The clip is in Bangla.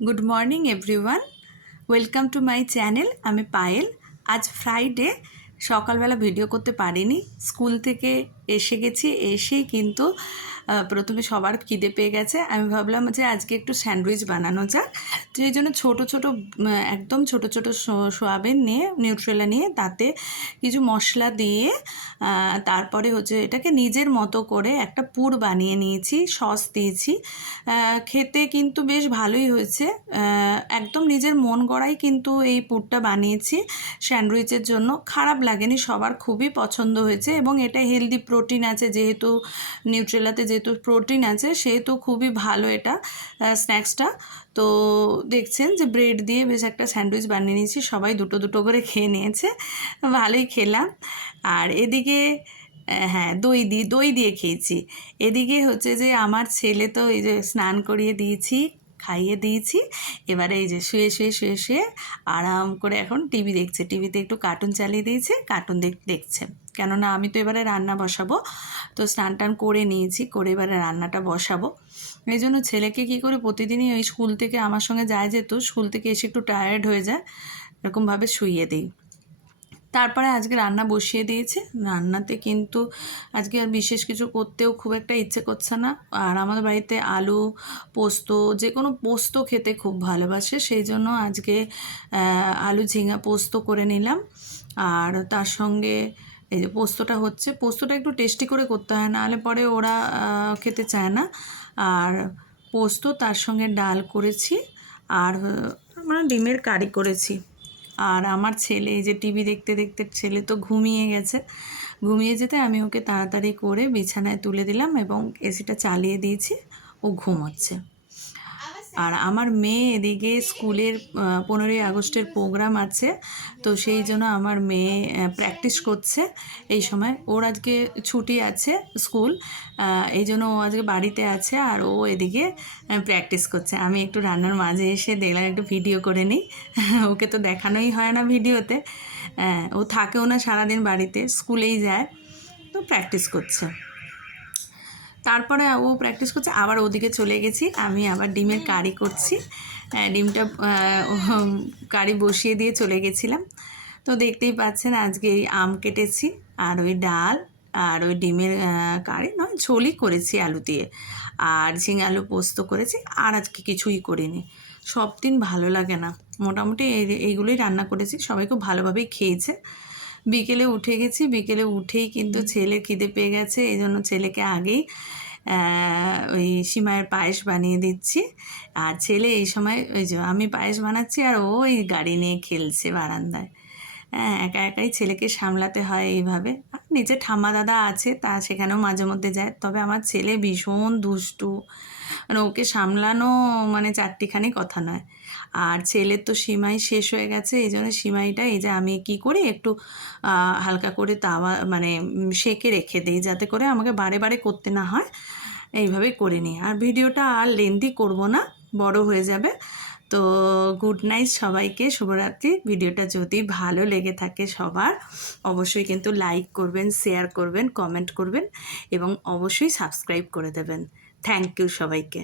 Good morning everyone welcome to my channel आमी पायल। आज फ्राइडे সকালবেলা ভিডিও করতে পারিনি, স্কুল থেকে এসে গেছি। এসেই কিন্তু প্রথমে সবার খিদে পেয়ে গেছে। আমি ভাবলাম যে আজকে একটু স্যান্ডউইচ বানানো যাক, তো এই জন্য ছোটো ছোটো একদম ছোটো ছোটো সোয়াবিন নিয়ে নিউট্রেলা নিয়ে তাতে কিছু মশলা দিয়ে তারপরে হচ্ছে এটাকে নিজের মতো করে একটা পুর বানিয়ে নিয়েছি, সস দিয়েছি। খেতে কিন্তু বেশ ভালোই হয়েছে, একদম নিজের মন গড়াই কিন্তু এই পুরটা বানিয়েছি স্যান্ডউইচের জন্য। খারাপ লাগেনি, সবার খুবই পছন্দ হয়েছে এবং এটা হেলদি, প্রোটিন আছে যেহেতু, নিউট্রেলাতে যেহেতু প্রোটিন আছে সেহেতু খুবই ভালো এটা স্ন্যাক্সটা। তো দেখছেন যে ব্রেড দিয়ে বেশ একটা স্যান্ডউইচ বানিয়ে নিয়েছি, সবাই দুটো দুটো করে খেয়ে নিয়েছে, ভালোই খেলাম। আর এদিকে হ্যাঁ দই দিয়ে খেয়েছি। এদিকে হচ্ছে যে আমার ছেলে তো এই যে স্নান করিয়ে দিয়েছি, খাইয়ে দিয়েছি, এবারে এই যে শুয়ে শুয়ে শুয়ে শুয়ে আরাম করে এখন টিভি দেখছে। টিভিতে একটু কার্টুন চালিয়ে দিয়েছে, কার্টুন দেখছে। কেননা আমি তো এবারে রান্না বসাবো, তো স্নান টান করে নিয়েছি, করে এবারে রান্নাটা বসাবো। এই জন্য ছেলেকে কী করে প্রতিদিনই ওই স্কুল থেকে আমার সঙ্গে যায়, যেহেতু স্কুল থেকে এসে একটু টায়ার্ড হয়ে যায়, এরকমভাবে শুইয়ে দিই। তারপরে আজকে রান্না বসিয়ে দিয়েছি। রান্নাতে কিন্তু আজকে আর বিশেষ কিছু করতেও খুব একটা ইচ্ছে করছে না। আর আমাদের বাড়িতে আলু পোস্ত, যে কোনো পোস্ত খেতে খুব ভালোবাসে, সেই জন্য আজকে আলু ঝিঙা পোস্ত করে নিলাম। আর তার সঙ্গে এই যে পোস্তটা হচ্ছে, পোস্তটা একটু টেস্টি করে করতে হয়, নাহলে পরে ওরা খেতে চায় না। আর পোস্ত, তার সঙ্গে ডাল করেছি, আর আমরা ডিমের কারি করেছি। আর আমার ছেলে এই যে টিভি দেখতে দেখতে ছেলে তো ঘুমিয়ে গেছে। ঘুমিয়ে যেতে আমি ওকে তাড়াতাড়ি করে বিছানায় তুলে দিলাম এবং এসিটা চালিয়ে দিয়েছি, ও ঘুমোচ্ছে। আর আমার মেয়ে এদিকে স্কুলের 15ই আগস্টের প্রোগ্রাম আছে, তো সেই জন্য আমার মেয়ে প্র্যাকটিস করছে এই সময়। ওর আজকে ছুটি আছে স্কুল, এই জন্য ও আজকে বাড়িতে আছে আর ও এদিকে প্র্যাকটিস করছে। আমি একটু রান্নার মাঝে এসে দেখলাম একটু ভিডিও করে নিই, ওকে তো দেখানোই হয় না ভিডিওতে, ও থাকেও না সারাদিন বাড়িতে, স্কুলেই যায়, তো প্র্যাকটিস করছে। তারপরে ও প্র্যাকটিস করছে, আবার ওদিকে চলে গেছি, আমি আবার ডিমের কারি করছি। ডিমটা কারি বসিয়ে দিয়ে চলে গেছিলাম। তো দেখতেই পাচ্ছেন আজকে এই আম কেটেছি, আর ওই ডাল, আর ওই ডিমের কারি নয় ঝোলই করেছি আলু দিয়ে, আর ঝিঙে আলু পোস্ত করেছি। আর আজকে কিছুই করিনি, সব দিন ভালো লাগে না, মোটামুটি এইগুলোই রান্না করেছি। সবাই খুব ভালোভাবেই খেয়েছে। বিকেলে উঠে গেছি, বিকেলে উঠেই কিন্তু ছেলে খিদে পেয়ে গেছে, এই জন্য ছেলেকে আগেই ওই সিমাইয়ের পায়েস বানিয়ে দিচ্ছি। আর ছেলে এই সময় ওই যে আমি পায়েস বানাচ্ছি আর ও ওই গাড়ি নিয়ে খেলছে বারান্দায়। একা একাই ছেলেকে সামলাতে হয় এইভাবে। নিচে ঠাম্মা দাদা আছে, তা সেখানেও মাঝে মধ্যে যায়, তবে আমার ছেলে ভীষণ দুষ্টু, মানে ওকে সামলানো মানে চারটিখানি কথা নয়। আর ছেলের তো সিমাই শেষ হয়ে গেছে, এই জন্য সিমাইটা এই যে আমি কি করি একটু হালকা করে তাওয়া মানে সেঁকে রেখে দিই, যাতে করে আমাকে বারে বারে করতে না হয়, এইভাবেই করে নিই। আর ভিডিওটা আর লেন্দি করব না, বড় হয়ে যাবে। তো গুড নাইট সবাইকে, শুভরাত্রি। ভিডিওটা যদি ভালো লেগে থাকে সবার, অবশ্যই কিন্তু লাইক করবেন, শেয়ার করবেন, কমেন্ট করবেন এবং অবশ্যই সাবস্ক্রাইব করে দেবেন। থ্যাংক ইউ সবাইকে।